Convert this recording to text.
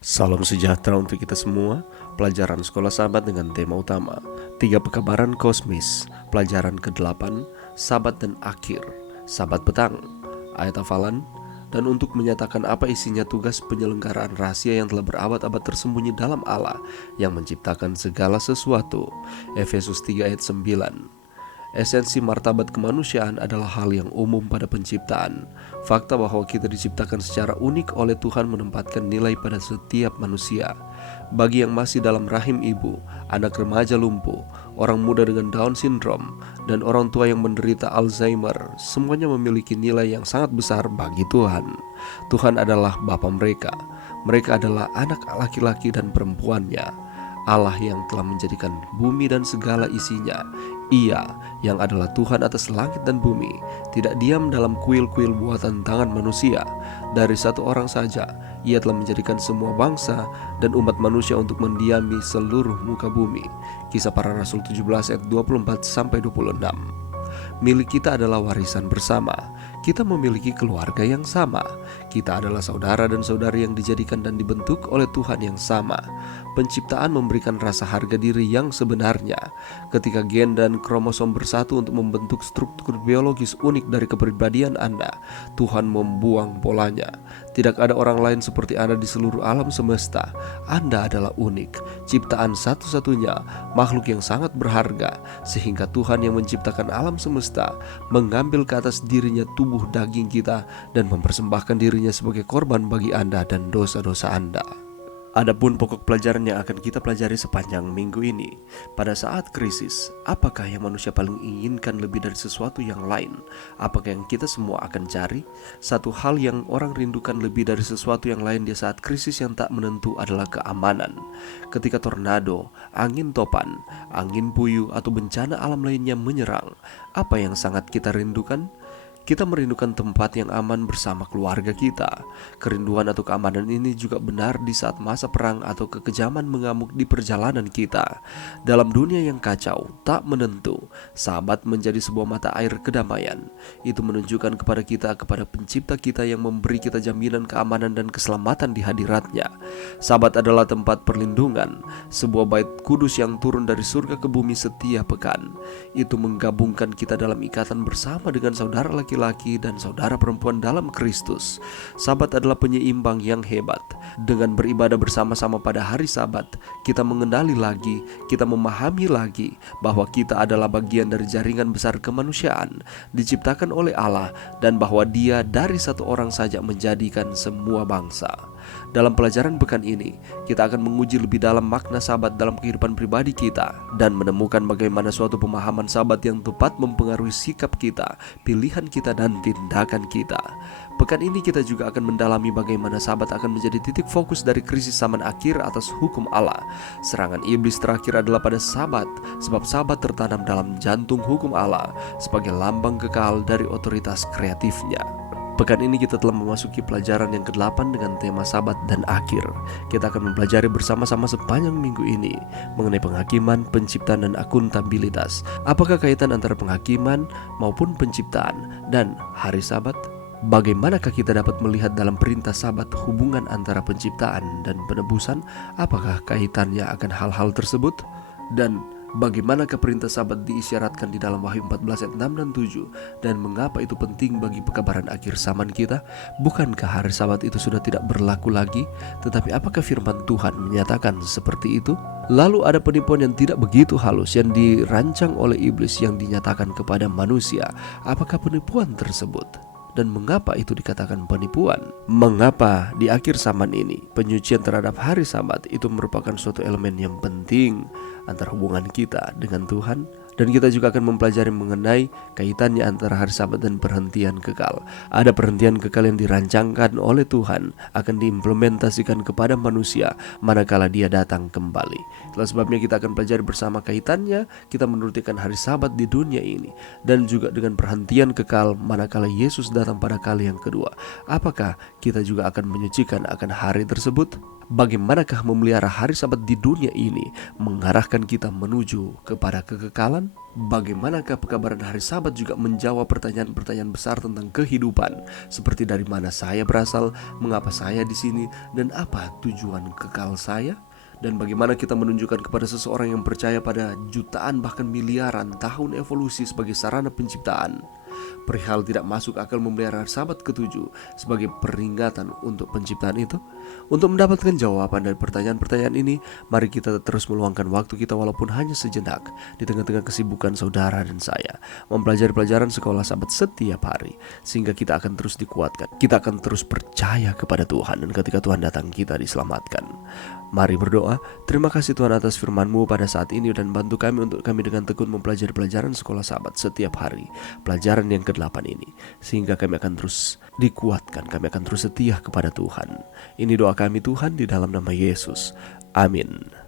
Salam sejahtera untuk kita semua. Pelajaran Sekolah Sabat dengan tema utama 3 Pekabaran Kosmis. Pelajaran ke-8, Sabat dan Akhir. Sabat petang. Ayat hafalan. Dan untuk menyatakan apa isinya tugas penyelenggaraan rahasia yang telah berabad-abad tersembunyi dalam Allah yang menciptakan segala sesuatu. Efesus 3 ayat 9. Esensi martabat kemanusiaan adalah hal yang umum pada penciptaan. Fakta bahwa kita diciptakan secara unik oleh Tuhan menempatkan nilai pada setiap manusia. Bagi yang masih dalam rahim ibu, anak remaja lumpuh, orang muda dengan Down syndrome, dan orang tua yang menderita Alzheimer, semuanya memiliki nilai yang sangat besar bagi Tuhan. Tuhan adalah Bapa mereka. Mereka adalah anak laki-laki dan perempuannya. Allah yang telah menjadikan bumi dan segala isinya. Ia yang adalah Tuhan atas langit dan bumi, tidak diam dalam kuil-kuil buatan tangan manusia. Dari satu orang saja, ia telah menjadikan semua bangsa dan umat manusia untuk mendiami seluruh muka bumi. Kisah Para Rasul 17 ayat 24-26. Milik kita adalah warisan bersama. Kita memiliki keluarga yang sama. Kita adalah saudara dan saudari yang dijadikan dan dibentuk oleh Tuhan yang sama. Penciptaan memberikan rasa harga diri yang sebenarnya. Ketika gen dan kromosom bersatu untuk membentuk struktur biologis unik dari kepribadian Anda, Tuhan membuang polanya. Tidak ada orang lain seperti Anda di seluruh alam semesta. Anda adalah unik, ciptaan satu-satunya, makhluk yang sangat berharga, sehingga Tuhan yang menciptakan alam semesta mengambil ke atas dirinya tubuh daging kita dan mempersembahkan dirinya sebagai korban bagi Anda dan dosa-dosa Anda. Adapun pokok pelajaran yang akan kita pelajari sepanjang minggu ini, pada saat krisis, apakah yang manusia paling inginkan lebih dari sesuatu yang lain? Apakah yang kita semua akan cari? Satu hal yang orang rindukan lebih dari sesuatu yang lain di saat krisis yang tak menentu adalah keamanan. Ketika tornado, angin topan, angin puyuh atau bencana alam lainnya menyerang, apa yang sangat kita rindukan? Kita merindukan tempat yang aman bersama keluarga kita. Kerinduan atau keamanan ini juga benar di saat masa perang atau kekejaman mengamuk di perjalanan kita. Dalam dunia yang kacau, tak menentu, Sabat menjadi sebuah mata air kedamaian. Itu menunjukkan kepada kita, kepada pencipta kita yang memberi kita jaminan keamanan dan keselamatan di hadiratnya. Sabat adalah tempat perlindungan, sebuah bait kudus yang turun dari surga ke bumi setiap pekan. Itu menggabungkan kita dalam ikatan bersama dengan saudara laki-laki dan saudara perempuan dalam Kristus. Sabat adalah penyeimbang yang hebat. Dengan beribadah bersama-sama pada hari Sabat, kita mengenali lagi, kita memahami lagi bahwa kita adalah bagian dari jaringan besar kemanusiaan, diciptakan oleh Allah, dan bahwa Dia dari satu orang saja menjadikan semua bangsa. Dalam pelajaran pekan ini, kita akan menguji lebih dalam makna Sabat dalam kehidupan pribadi kita dan menemukan bagaimana suatu pemahaman Sabat yang tepat mempengaruhi sikap kita, pilihan kita, dan tindakan kita. Pekan ini kita juga akan mendalami bagaimana Sabat akan menjadi titik fokus dari krisis zaman akhir atas hukum Allah. Serangan iblis terakhir adalah pada Sabat, sebab Sabat tertanam dalam jantung hukum Allah sebagai lambang kekal dari otoritas kreatifnya. Pekan ini kita telah memasuki pelajaran yang ke-8 dengan tema Sabat dan Akhir. Kita akan mempelajari bersama-sama sepanjang minggu ini mengenai penghakiman, penciptaan, dan akuntabilitas. Apakah kaitan antara penghakiman maupun penciptaan dan hari Sabat? Bagaimanakah kita dapat melihat dalam perintah Sabat hubungan antara penciptaan dan penebusan? Apakah kaitannya akan hal-hal tersebut? Dan bagaimanakah perintah Sabat diisyaratkan di dalam Wahyu 14 ayat 6 dan 7? Dan mengapa itu penting bagi pekabaran akhir zaman kita? Bukankah hari Sabat itu sudah tidak berlaku lagi? Tetapi apakah firman Tuhan menyatakan seperti itu? Lalu ada penipuan yang tidak begitu halus yang dirancang oleh iblis yang dinyatakan kepada manusia. Apakah penipuan tersebut? Dan mengapa itu dikatakan penipuan? Mengapa di akhir zaman ini penyucian terhadap hari Sabat itu merupakan suatu elemen yang penting antara hubungan kita dengan Tuhan? Dan kita juga akan mempelajari mengenai kaitannya antara hari Sabat dan perhentian kekal. Ada perhentian kekal yang dirancangkan oleh Tuhan akan diimplementasikan kepada manusia manakala Dia datang kembali. Itulah sebabnya kita akan pelajari bersama kaitannya kita menurutikan hari Sabat di dunia ini, dan juga dengan perhentian kekal manakala Yesus datang pada kali yang kedua. Apakah kita juga akan menyucikan akan hari tersebut? Bagaimanakah memelihara hari Sabat di dunia ini mengarahkan kita menuju kepada kekekalan? Bagaimanakah pekabaran hari Sabat juga menjawab pertanyaan-pertanyaan besar tentang kehidupan, seperti dari mana saya berasal, mengapa saya di sini, dan apa tujuan kekal saya? Dan bagaimana kita menunjukkan kepada seseorang yang percaya pada jutaan bahkan miliaran tahun evolusi sebagai sarana penciptaan, perihal tidak masuk akal memelihara Sabat ketujuh sebagai peringatan untuk penciptaan itu? Untuk mendapatkan jawaban dari pertanyaan-pertanyaan ini, mari kita terus meluangkan waktu kita walaupun hanya sejenak di tengah-tengah kesibukan saudara dan saya mempelajari pelajaran sekolah Sabat setiap hari, sehingga kita akan terus dikuatkan. Kita akan terus percaya kepada Tuhan, dan ketika Tuhan datang kita diselamatkan. Mari berdoa. Terima kasih Tuhan atas firman-Mu pada saat ini, dan bantu kami untuk kami dengan tekun mempelajari pelajaran sekolah Sabat setiap hari, pelajaran yang ke-8 ini, sehingga kami akan terus dikuatkan, kami akan terus setia kepada Tuhan. Ini doa kami Tuhan di dalam nama Yesus. Amin.